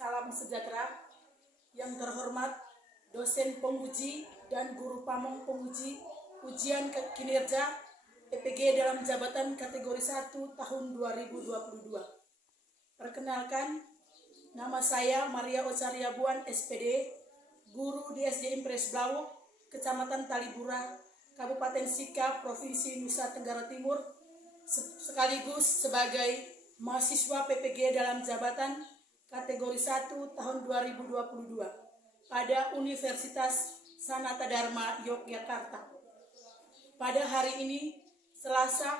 Salam sejahtera. Yang terhormat dosen penguji dan guru pamong penguji ujian kinerja PPG dalam jabatan kategori 1 tahun 2022. Perkenalkan, nama saya Maria Ocaria Buan SPD, guru di SD Impres Blauok, Kecamatan Talibura, Kabupaten Sika, Provinsi Nusa Tenggara Timur, sekaligus sebagai mahasiswa PPG dalam jabatan kategori 1 tahun 2022 pada Universitas Sanata Dharma Yogyakarta. Pada hari ini, Selasa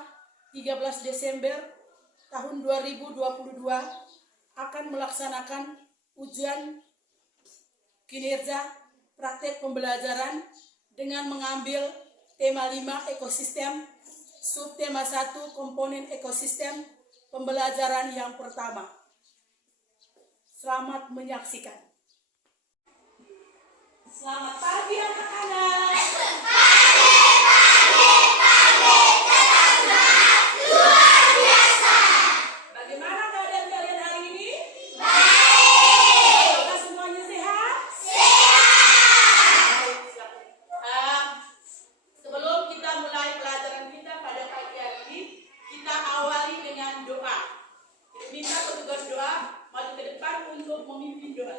13 Desember tahun 2022, akan melaksanakan ujian kinerja praktek pembelajaran dengan mengambil tema 5 ekosistem, subtema 1 komponen ekosistem pembelajaran yang pertama. Selamat menyaksikan. Selamat pagi anak-anak. Luar biasa. Bagaimana keadaan kalian hari ini? Baik. Apakah semuanya sehat? Sehat. Sebelum kita mulai pelajaran kita pada pagi hari ini, kita awali dengan doa. Minta petugas doa maju ke depan untuk memimpin doa.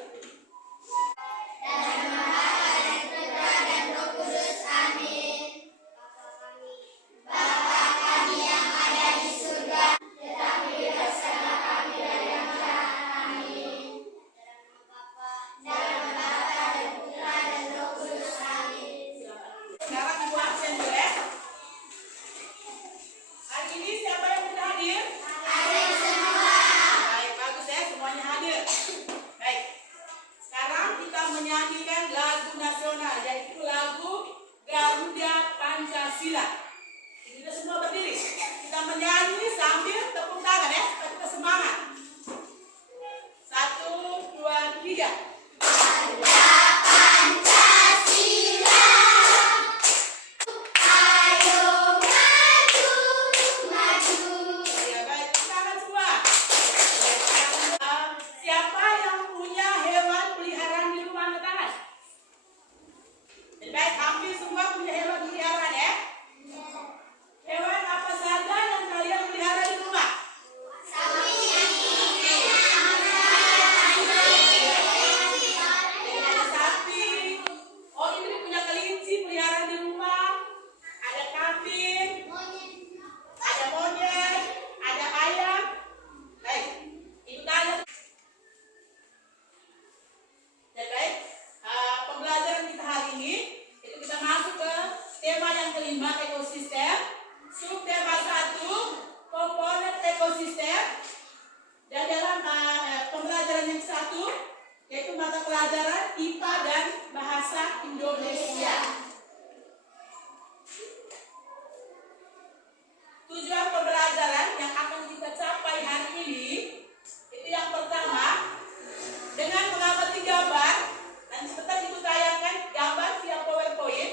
Menyanyikan lagu nasional, yaitu lagu Garuda Pancasila. Kita semua berdiri, kita menyanyi sambil tepuk tangan ya, kita semangat. 1, 2, 3. Garuda Pancasila, ayo maju, maju. Ya baik, tangan semua. Siapa yang punya hewan peliharaan di rumah? Angkat tangan. Baik, hampir semua punya hewan peliharaan ya. Hewan apa saja yang kalian pelihara di rumah? Sapi. Ada sapi. Oh, ini punya kelinci peliharaan di rumah. Ada kambing. Ada monyet. Ada ayam. Baik, itu tanya. Ya baik, pembelajaran kita hari ini itu kita masuk ke tema yang kelima, ekosistem. Subtema 1 komponen ekosistem. Dan dalam pembelajaran yang satu yaitu mata pelajaran IPA dan Bahasa Indonesia. Tujuan pembelajaran yang akan kita capai hari ini itu yang pertama, dengan mengamati gambar, dan sebentar itu tayangkan gambar via PowerPoint.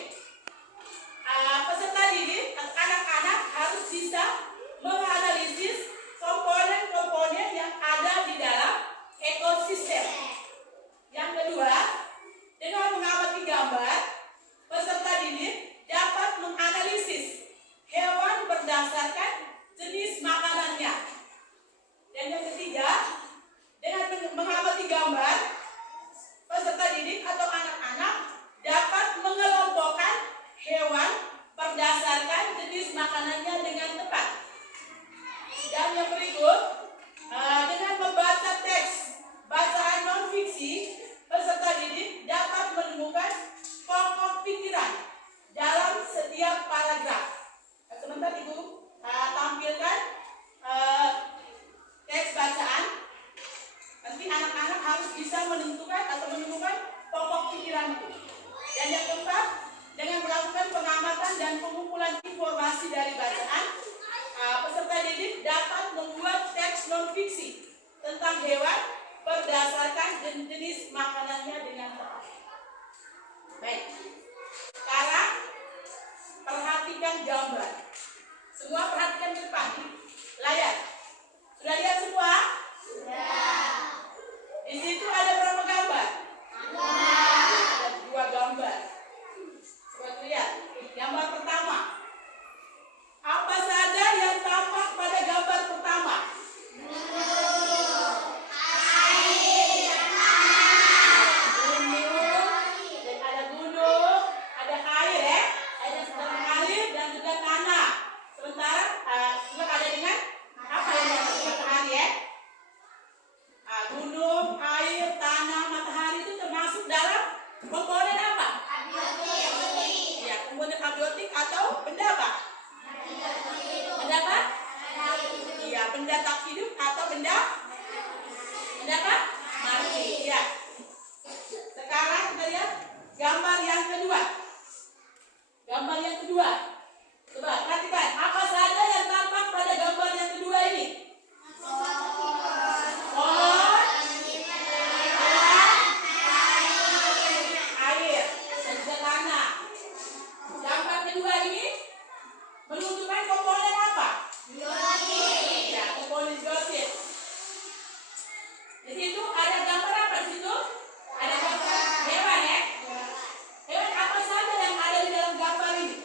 Peserta didik, anak-anak harus bisa menganalisis komponen-komponen yang ada di dalam ekosistem. Yang kedua, dengan mengamati gambar, peserta didik dapat menganalisis hewan berdasarkan jenis makanannya. Dan yang ketiga, dengan mengamati gambar, peserta didik atau anak-anak dapat mengelompokkan hewan berdasarkan jenis makanannya dengan tepat. Dan yang berikut, dengan membaca teks bacaan non-fiksi, peserta didik dapat menemukan pokok pikiran dalam setiap paragraf. Sebentar Ibu tampilkan teks bacaan. Nanti anak-anak harus bisa menentukan atau menemukan pokok pikiran itu. Dan yang keempat, dengan melakukan pengamatan dan pengumpulan informasi dari bacaan, peserta didik dapat membuat teks non-fiksi tentang hewan berdasarkan jenis makanannya dengan tepat. Baik, sekarang perhatikan gambar. Semua perhatikan ke depan layar. Sudah lihat semua? Sudah. Di situ ada benda tak hidup atau benda apa? Mati. Ya. Sekarang kita lihat gambar yang kedua. Gambar yang kedua. Coba perhatikan, apa saja yang tampak pada gambar yang kedua ini? Pohon, air, dan juga tanah. Gambar kedua ini menunjukkan komponen apa? Ya, komponen biotit. Di situ ada gambar apa di situ? Ada gambar hewan ya? Hewan apa saja yang ada di dalam gambar ini?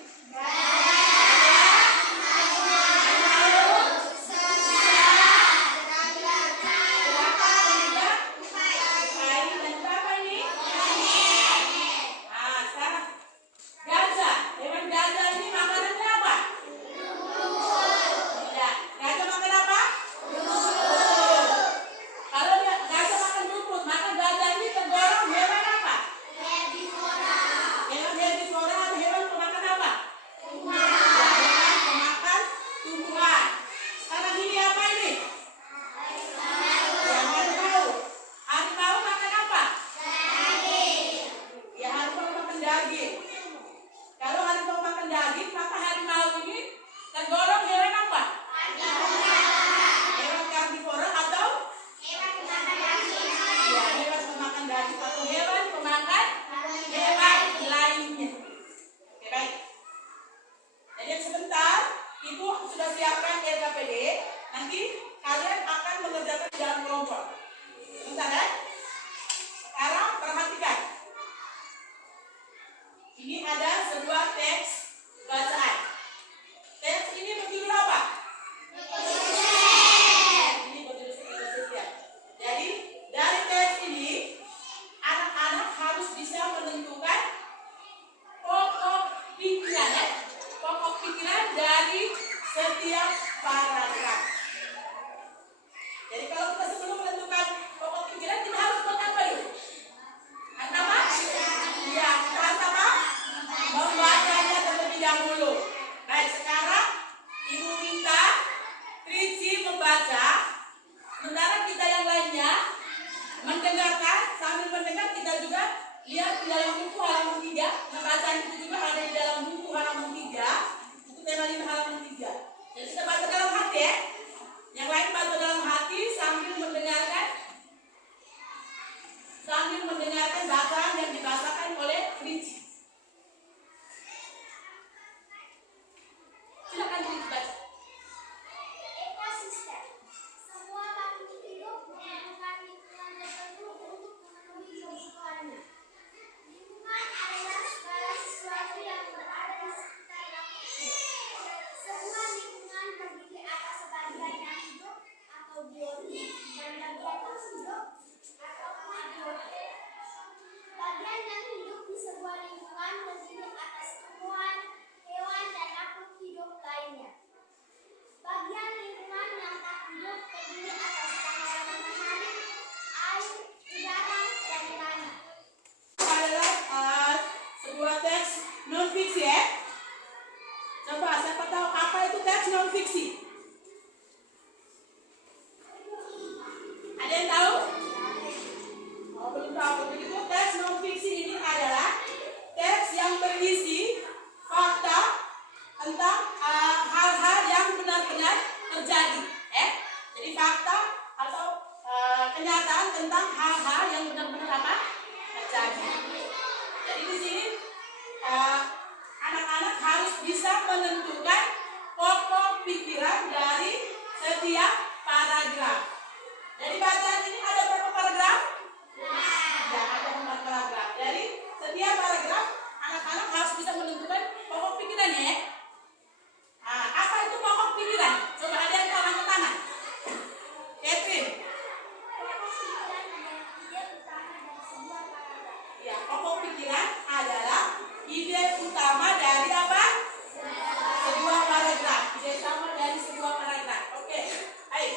Baik.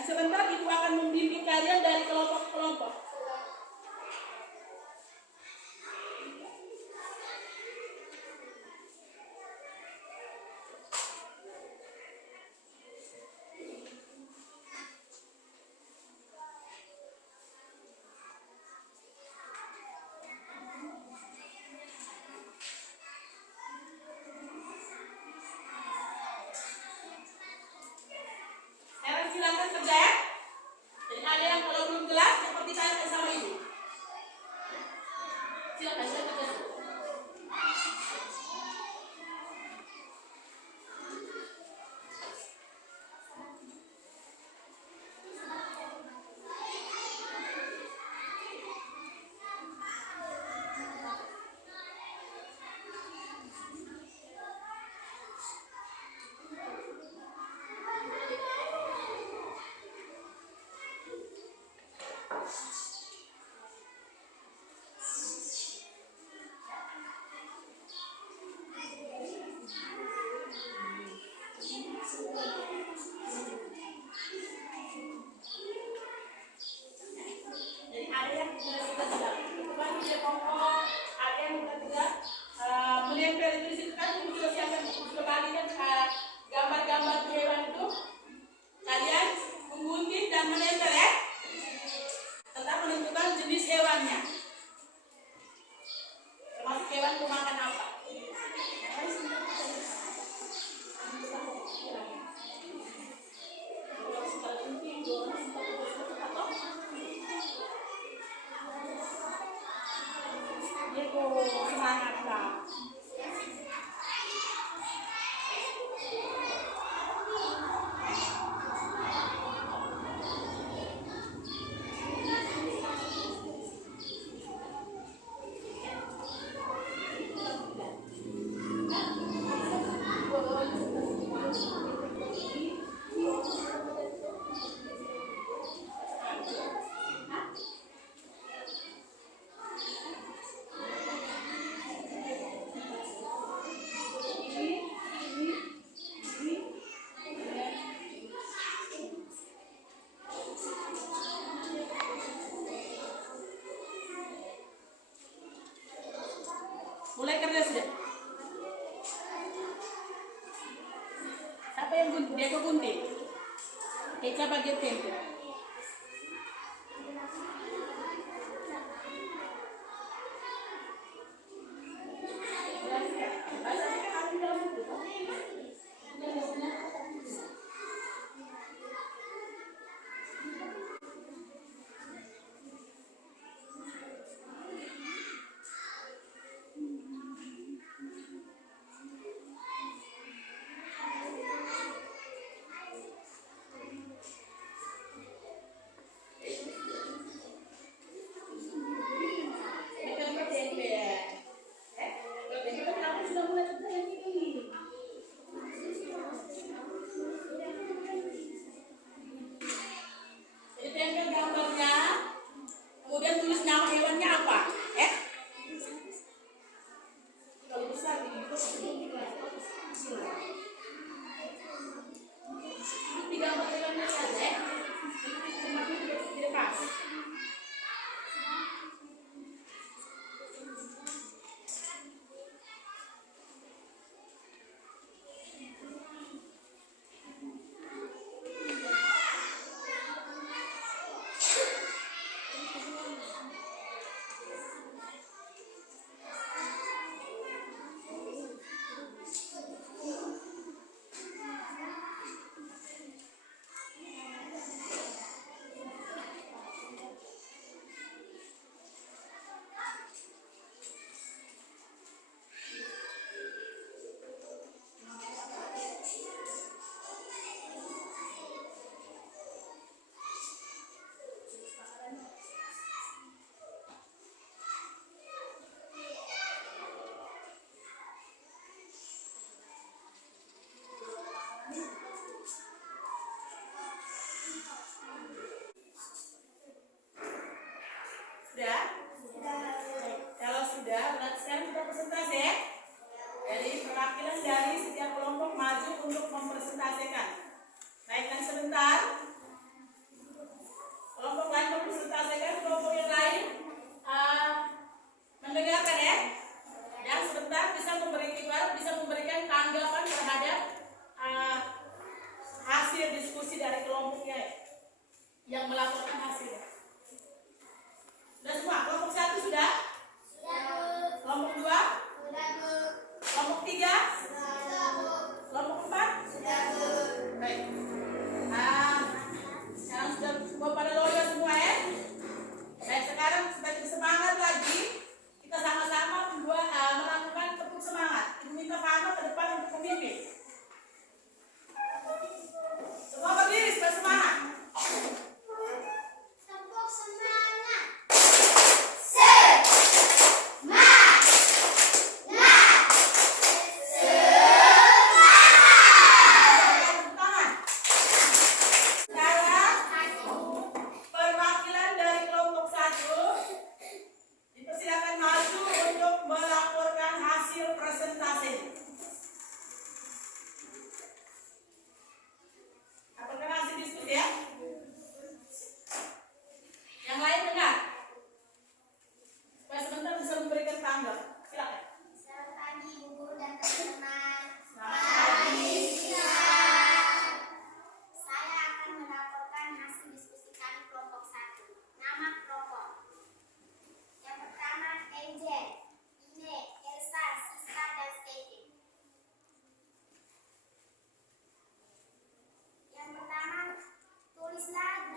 Dan sebentar Ibu akan membimbing kalian dari kelompok-kelompok. Sekarang silakan kerja ya. Jadi ada yang kalau belum jelas seperti tanya sama Ibu. Silakan kerja. Jadi ada yang sudah tidak, itu kan dia pokok, ada yang sudah tidak menempel itu di situ kan Ibu sudah siapkan sudah bagikan gambar-gambar hewan itu. Kalian menggunting dan menempel ya. Tetap menentukan jenis hewannya. Termasuk hewan pemakan apa. Semangat lah. Mulai kerja sudah. Siapa yang gunting? Dia kok gunting? Eca bagian tempe.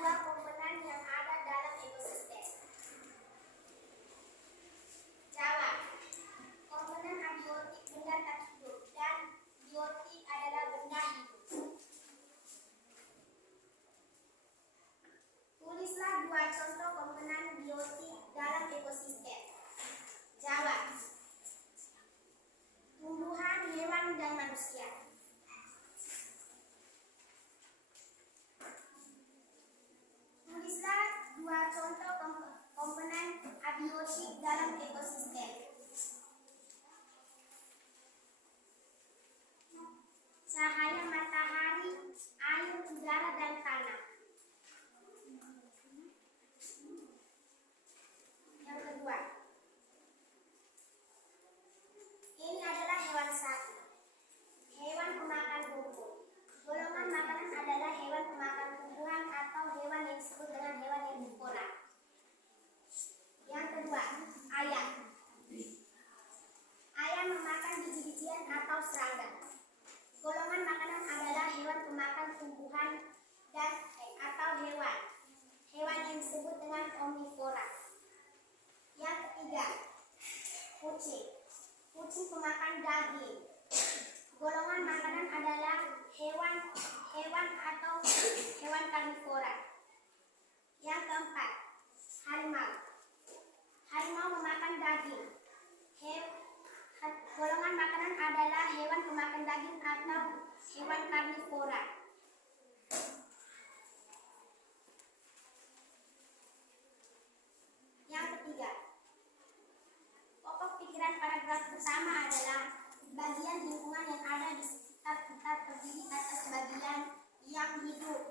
dua komponen yang ada dalam ekosistem. Jawab. Komponen abiotik benda tak hidup dan biotik adalah benda hidup. Tulislah dua contoh komponen biotik dalam ekosistem. Jawab. Tumbuhan, hewan, dan manusia. Tulislah dua contoh komponen abiotik dalam ekosistem. Cahaya matahari, air, udara, dan tanah. Yang kedua, ini adalah hewan sapi, hewan pemakan rumput. Golongan makanan adalah hewan pemakan tumbuhan atau hewan yang disebut dengan hewan herbivora. Yang kedua, ayam. Ayam memakan biji-bijian atau serangga. Golongan makanan adalah hewan pemakan tumbuhan dan atau hewan yang disebut dengan omnivora. Yang ketiga, kucing. Kucing pemakan daging. Golongan makanan adalah hewan atau hewan karnivora. Yang keempat, harimau. Harimau memakan daging. Golongan makanan adalah hewan pemakan daging atau hewan karnivora. Yang ketiga, pokok pikiran paragraf pertama adalah bagian lingkungan yang ada di sekitar kita terdiri atas bagian yang hidup,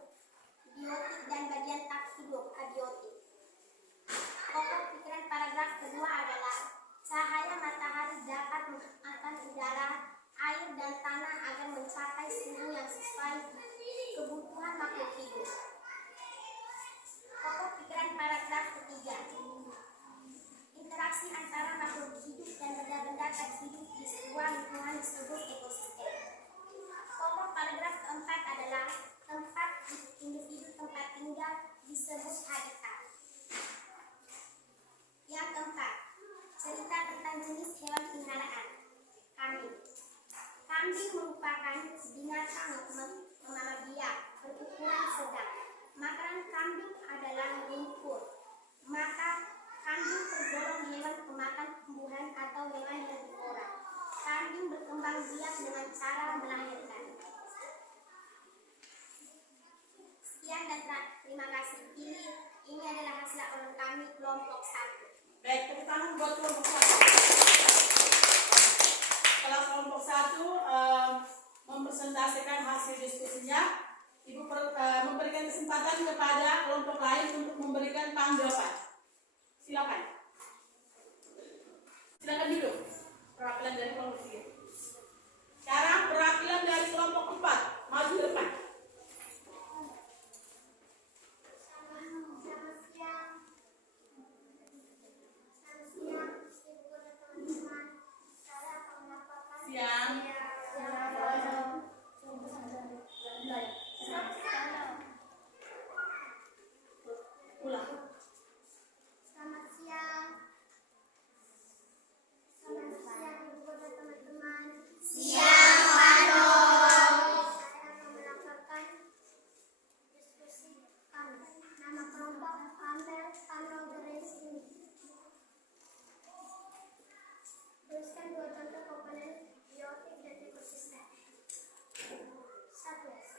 biotik, dan bagian tak hidup, abiotik. Pokok pikiran paragraf kedua adalah cahaya matahari dapat menghangatkan udara, air, dan tanah agar mencapai suhu yang sesuai kebutuhan makhluk hidup. Pokok pikiran paragraf ketiga, interaksi antara makhluk hidup dan benda-benda tak hidup di sebuah lingkungan disebut ekosistem. Pokok paragraf keempat adalah tempat individu tempat tinggal disebut habitat. Yang keempat, cerita tentang jenis hewan peliharaan. Kambing. Kambing merupakan binatang pemakan biak berukuran sedang. Makanan kambing adalah rumput. Maka kambing tergolong hewan pemakan tumbuhan atau hewan herbivora. Kambing berkembang biak dengan cara melahirkan. Sekian dan terima kasih. Ini adalah hasil laporan kami kelompok 1. Baik, tepuk tangan buat kelompok 1. Setelah kelompok 1 mempresentasikan hasil diskusinya, Ibu memberikan kesempatan kepada kelompok lain untuk memberikan tanggapan. Silakan. Silakan duduk. Perwakilan dari kelompok 3. Sekarang perwakilan dari kelompok 4 maju depan. Siang. Ulang. Selamat siang. Selamat siang ibu dan teman-teman. Siang, Halo. Saya akan melaporkan diskusi kami. Nama kelompok Amel Panogeresin. Tuliskan dua contoh komponen biotik dan ekosistem. 1.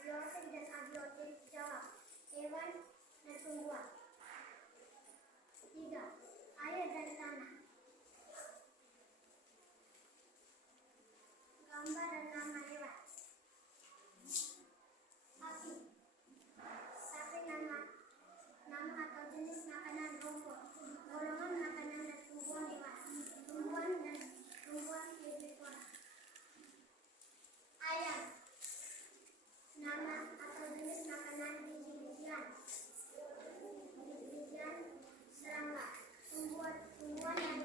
Biotik dan abiotik. Jawab. Hewan dan tumbuhan. 3. Air dan tanah. Gambar dan nama hewan. Sapi. Sapi nama atau jenis makanan rumput. Golongan makanan dan tumbuhan hewan. Tumbuhan herbivora. Ayam. Nama atau jenis makanan biji-bijian. Biji-bijian serangga. Tumbuhan yang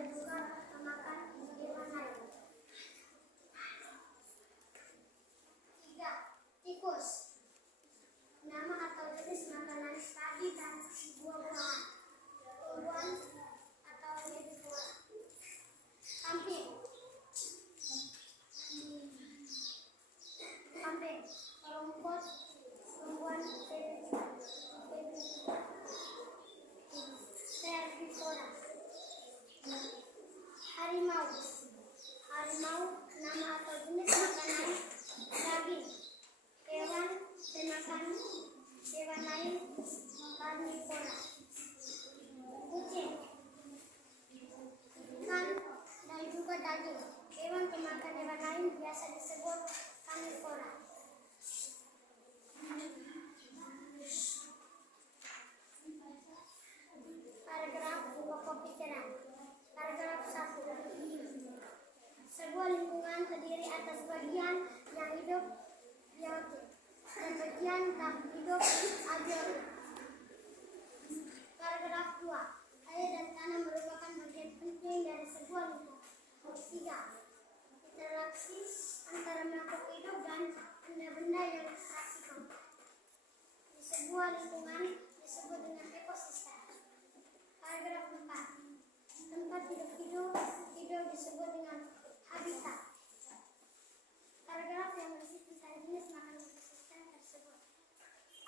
benda-benda yang bersifat di sebuah lingkungan disebut dengan ekosistem. Paragraf 4. Tempat hidup disebut dengan habitat. Paragraf yang berisi tentang jenis makanan ekosistem tersebut.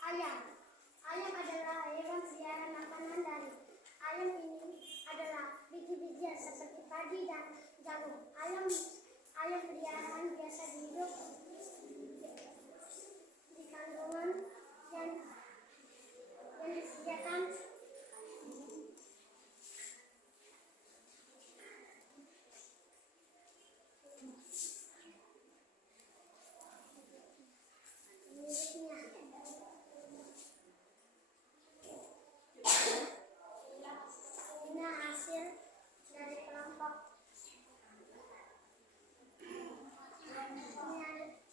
Ayam. Ayam adalah hewan peliharaan makanan dari. Ayam ini adalah biji-bijian seperti padi dan jagung. Ayam peliharaan biasa hidup di kandungan yang disediakan miliknya. Ini hasil dari kelompok.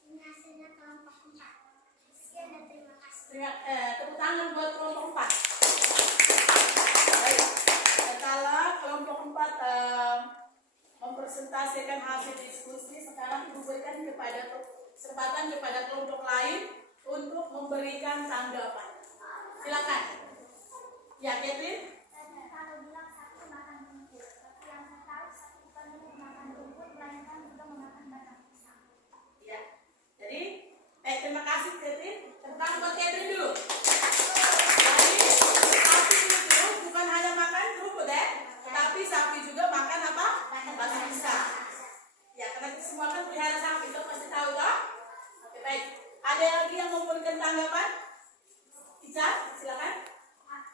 Ini hasilnya kelompok 4. Sekian dan terima kasih. Tepuk tangan buat kelompok 4. Baik. Setelah kelompok 4 mempresentasikan hasil diskusi, sekarang diberikan kesempatan kepada kelompok lain untuk memberikan tanggapan. Silakan. Ya, Catherine. Kalau bilang satu makan rumput, tapi yang saya tahu satu bukan hanya makan rumput, melainkan juga memakan batang pisang. Ya. Jadi, terima kasih Catherine. Tentang buat Catherine dulu. Jadi, sapi itu bukan hanya makan rumput tapi sapi juga makan apa? Batang pisang. Ya, karena kita semua kan pelihara sapi, itu pasti tahu toh? Oke, baik. Ada lagi yang mau memberikan tanggapan? Ica, silakan.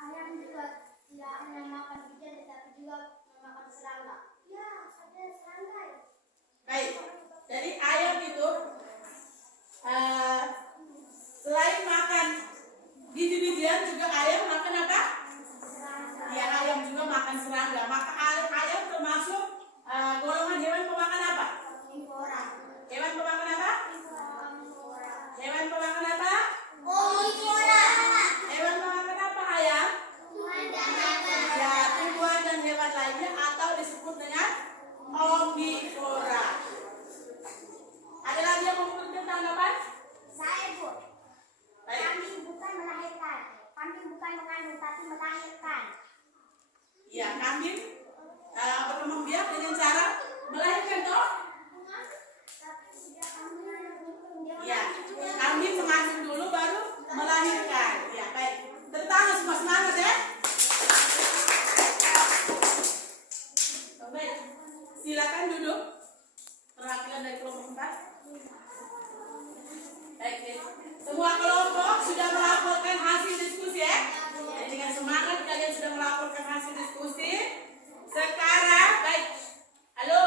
Ayam juga tidak hanya makan biji, tetapi juga memakan serangga. Ya, ada serangga ya. Baik. Jadi ayam itu selain makan biji-bijian juga ayam makan apa? Ya, ayam juga makan serangga. Maka ayam termasuk golongan hewan pemakan apa? Hewan pemakan apa? Hewan pemakan apa? Hewan pemakan apa ayam? Ya, tumbuhan dan hewan lainnya atau disebut dengan omnivora. Ada lagi yang mau memberikan tanggapan? Saya, Bu. Baik. Kambing bukan melahirkan. Kambing bukan mengandung, tapi melahirkan. Ya, kambing berkembang biak dengan cara melahirkan toh? Ya, kambing mengandung dulu baru melahirkan. Ya, baik. Tentang semua semangat ya. Baik. Silakan duduk. Perwakilan dari kelompok 4. Baik, ya. Semua kelompok sudah melaporkan hasil diskusi ya. Jadi dengan semangat kalian sudah melaporkan hasil diskusi. Sekarang, baik. Halo.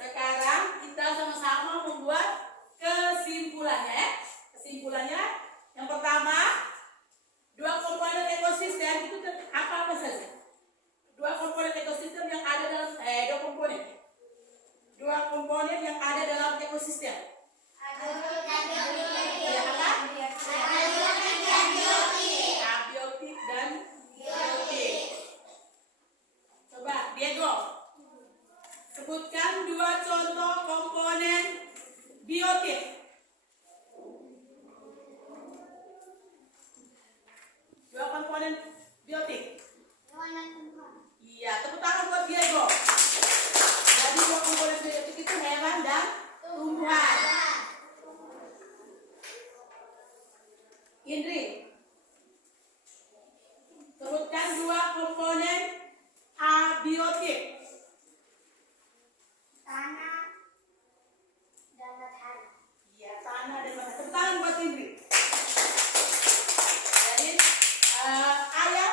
Sekarang kita sama-sama membuat kesimpulannya ya. Kesimpulannya yang pertama, dua komponen ekosistem itu apa saja? Dua komponen ekosistem yang ada dalam dua komponen yang ada dalam ekosistem. Ya, apa? Abiotik dan biotik. Coba Diego, sebutkan dua contoh komponen biotik. Dua komponen biotik. Iya, tepuk tangan buat Diego. Jadi dua komponen biotik itu hewan dan tumbuhan. Indri, sebutkan dua komponen abiotik. Tanah dan matahari. Iya, tanah dan matahari. Tepuk tangan buat Indri. Jadi ayam,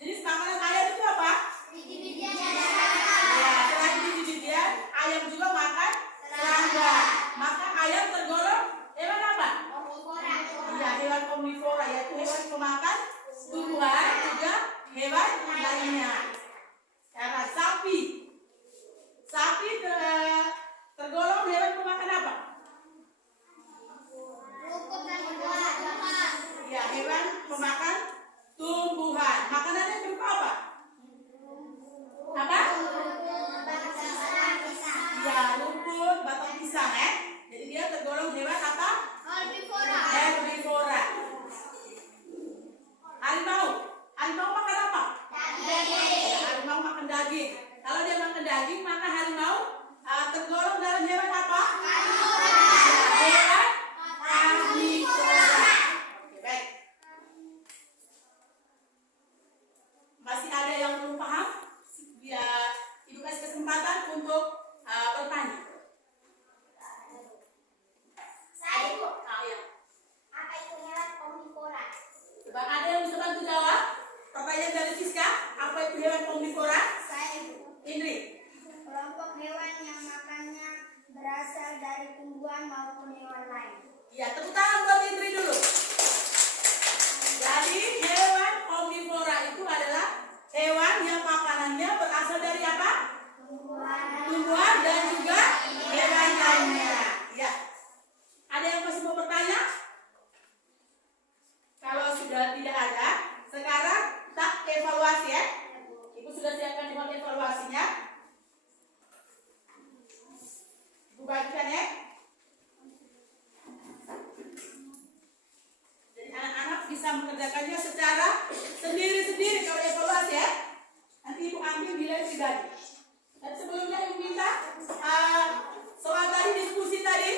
jenis makanan ayam itu apa? Biji-bijian. Ya, selain biji-bijian, ayam juga makan serangga. Maka ayam tergolong hewan apa? Iya, hewan omnivora, yaitu hewan pemakan tumbuhan juga hewan lainnya. Karena sapi tergolong hewan pemakan apa? Rumput dan buah-buahan. Ya, hewan pemakan tumbuhan. Makanannya berupa apa? Apa? Ya, rumput, batang pisang ya. Jadi Coba ada yang bisa bantu jawab? Pertanyaan dari Siska, apa itu hewan omnivora? Saya Bu. Indri. Kelompok hewan yang makannya berasal dari tumbuhan maupun hewan lain. Ya, tepuk tangan buat Indri dulu. Jadi hewan omnivora itu adalah hewan yang makanannya berasal dari apa? Tumbuhan dan juga hewan lainnya. Ya. Ada yang masih mau bertanya? Kalau sudah tidak ada, sekarang kita evaluasi ya. Ibu sudah siapkan di evaluasinya. Ibu bagikan ya. Jadi anak-anak bisa mengerjakannya secara sendiri-sendiri kalau evaluasi ya. Nanti ibu ambil nilai pribadi. Dan sebelumnya ibu minta soal tadi, diskusi tadi,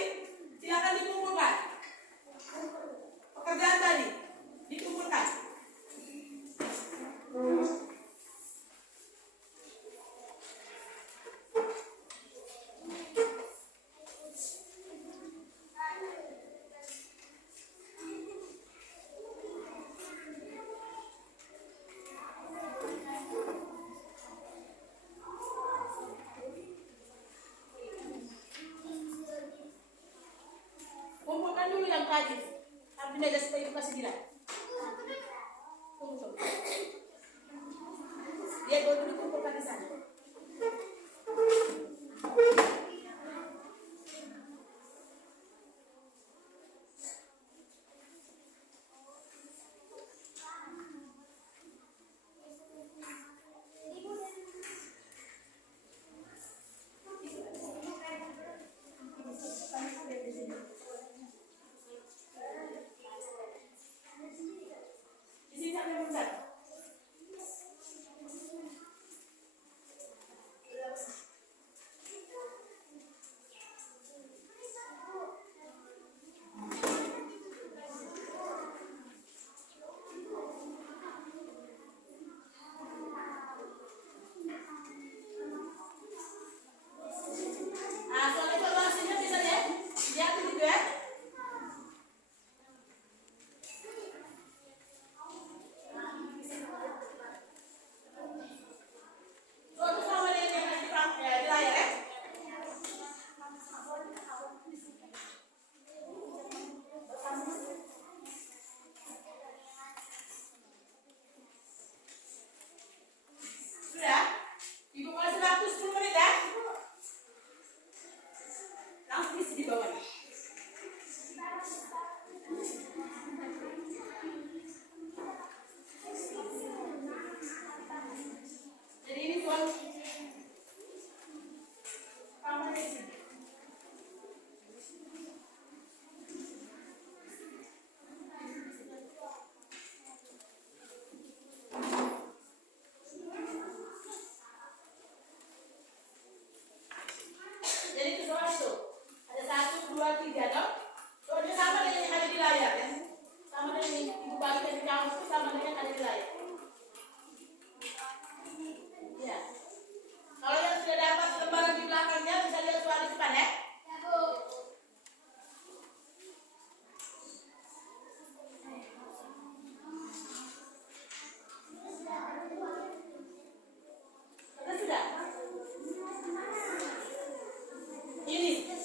silakan dikumpulkan. Pekerjaan tadi dikumpulkan. Kumpulkan dulu yang tadi. Ambil aja supaya ibu kasih nilai. Tunggu. Dia dulu kumpulkan di sana. Di sini sampai besar. Soal evaluasinya bisa ya. Lihat dulu ya. Suatu sama dengan yang di layar ya. Sudah? Ibu kasih waktu 10 menit ya. Langsung isi di bawahnya. Jadi ini soal kamar di sini. Jadi itu soal itu. Ada 1, 2, 3 dong. Soalnya sama dengan yang ada di layar ya. Sama dengan yang ibu bagikan di kamus itu sama dengan yang ada di layar. Ya. Kalau yang sudah dapat lembaran di belakangnya bisa lihat soal di depan ya. Ya Bu. Sudah. Ini. Sudah.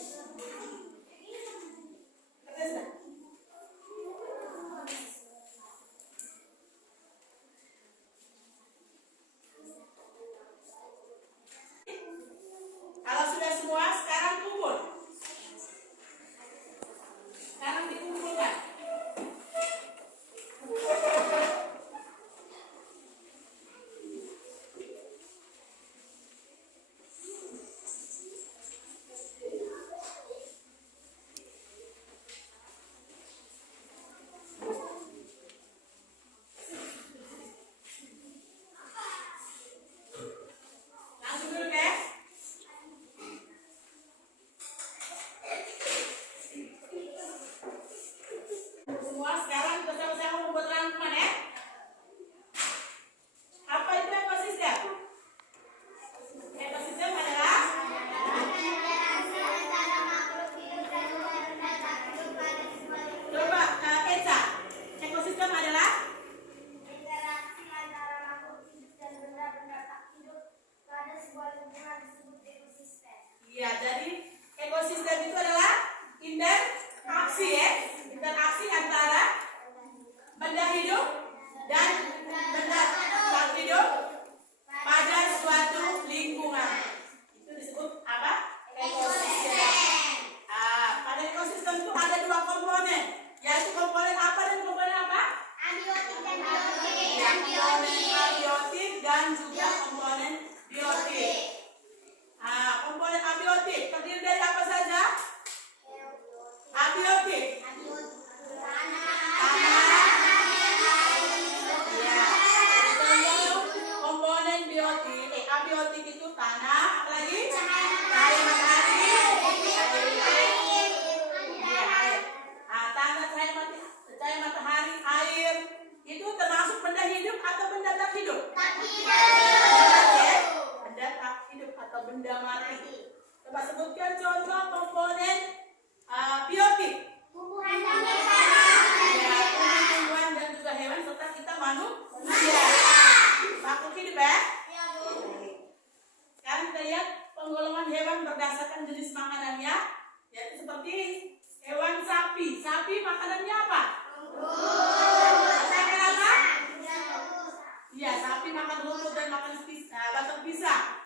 hidup dan benda makhluk hidup pada suatu lingkungan. Itu disebut apa? Ekosistem. Pada ekosistem itu ada dua komponen, yaitu komponen apa dan komponen apa? Abiotik dan biotik. Ya, komponen abiotik dan juga komponen biotik. Komponen abiotik terdiri dari apa saja? Abiotik. Ya. Komponen biotik, abiotik itu tanah, apalagi? Cahaya matahari. Ya, air. Tanah, cahaya matahari, air. Itu termasuk benda hidup atau benda tak hidup? Benda tak hidup atau benda mati. Coba sebutkan contoh komponen biotik. Ya, tumbuhan dan juga hewan serta kita manusia. Makhluk hidup ya. Sekarang kita lihat penggolongan hewan berdasarkan jenis makanannya, yaitu seperti hewan sapi. Sapi makanannya apa? Makan apa? Iya, sapi makan rumput dan makan batang pisang.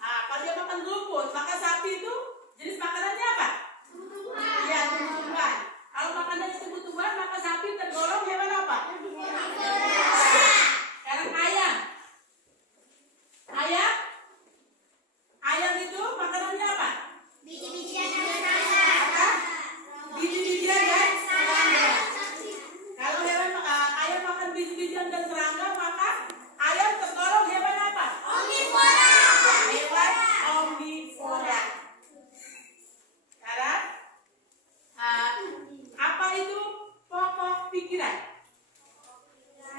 Kalau dia makan rumput, maka sapi itu jenis makanannya apa? Iya, tumbuh-tumbuhan. Kalau makanannya tumbuh-tumbuhan, maka sapi tergolong hewan apa? Sekarang ayam. Ayam itu makanannya apa? Biji-bijian dan serangga. Apa? Biji-bijian dan serangga. Kalau ayam makan biji-bijian dan serangga, maka ayam tergolong hewan apa? Omnivora. Hewan omnivora. Sekarang, apa itu pokok pikiran?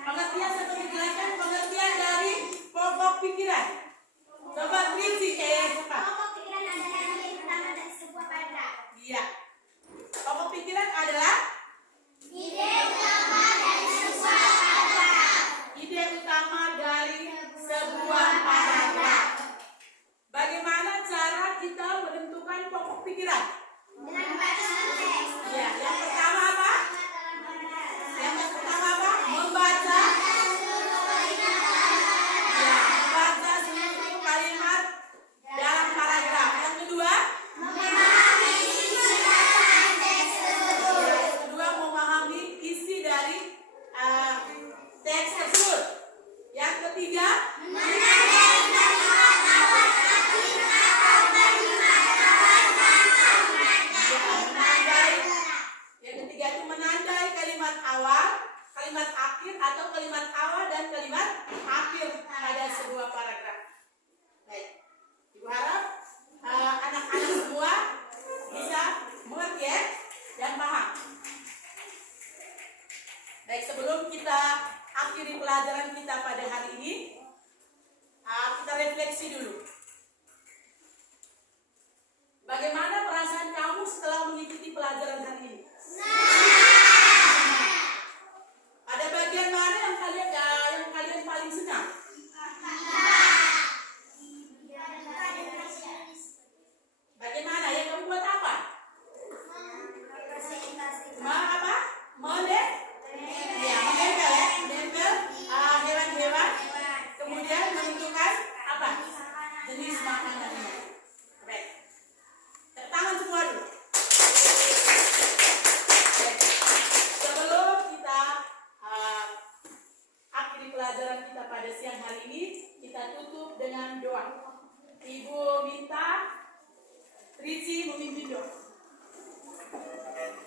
Pengertian saya menjelaskan pengertian dari pokok pikiran. Coba Trisi, siapa? Pokok pikiran adalah ide pertama dari sebuah paragraf. Iya. Pokok pikiran adalah Ide utama dari sebuah paragraf. ide utama dari sebuah paragraf. Bagaimana cara kita menentukan pokok pikiran? Dengan membaca teks. Ya, yang pertama apa? Yang pertama apa? Membaca. Ya, membaca seluruh kalimat dalam paragraf. Yang kedua? Memahami isi dalam teks tersebut. Yang kedua, memahami isi dari teks tersebut. Yang ketiga, Menandai kalimat awal akhir atau kalimat awal dan menandai. Yang ketiga itu menandai kalimat awal, kalimat akhir atau kalimat awal dan kalimat akhir pada sebuah paragraf. Baik, Ibu harap anak-anak semua bisa mengerti ya dan paham. Baik, sebelum kita akhiri pelajaran kita pada hari ini, kita refleksi dulu. Bagaimana perasaan kamu setelah mengikuti pelajaran hari ini? Ada bagian mana yang kalian paling senang? Bagaimana ya, kamu buat apa? Apa? Ya, menempel ya, menempel hewan-hewan, kemudian menentukan apa? Jenis makanannya. Baik. Tepuk tangan semua dulu. Baik. Sebelum kita akhiri pelajaran kita pada siang hari ini, kita tutup dengan doa. Ibu minta Trisi memimpin doa.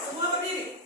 Semua berdiri.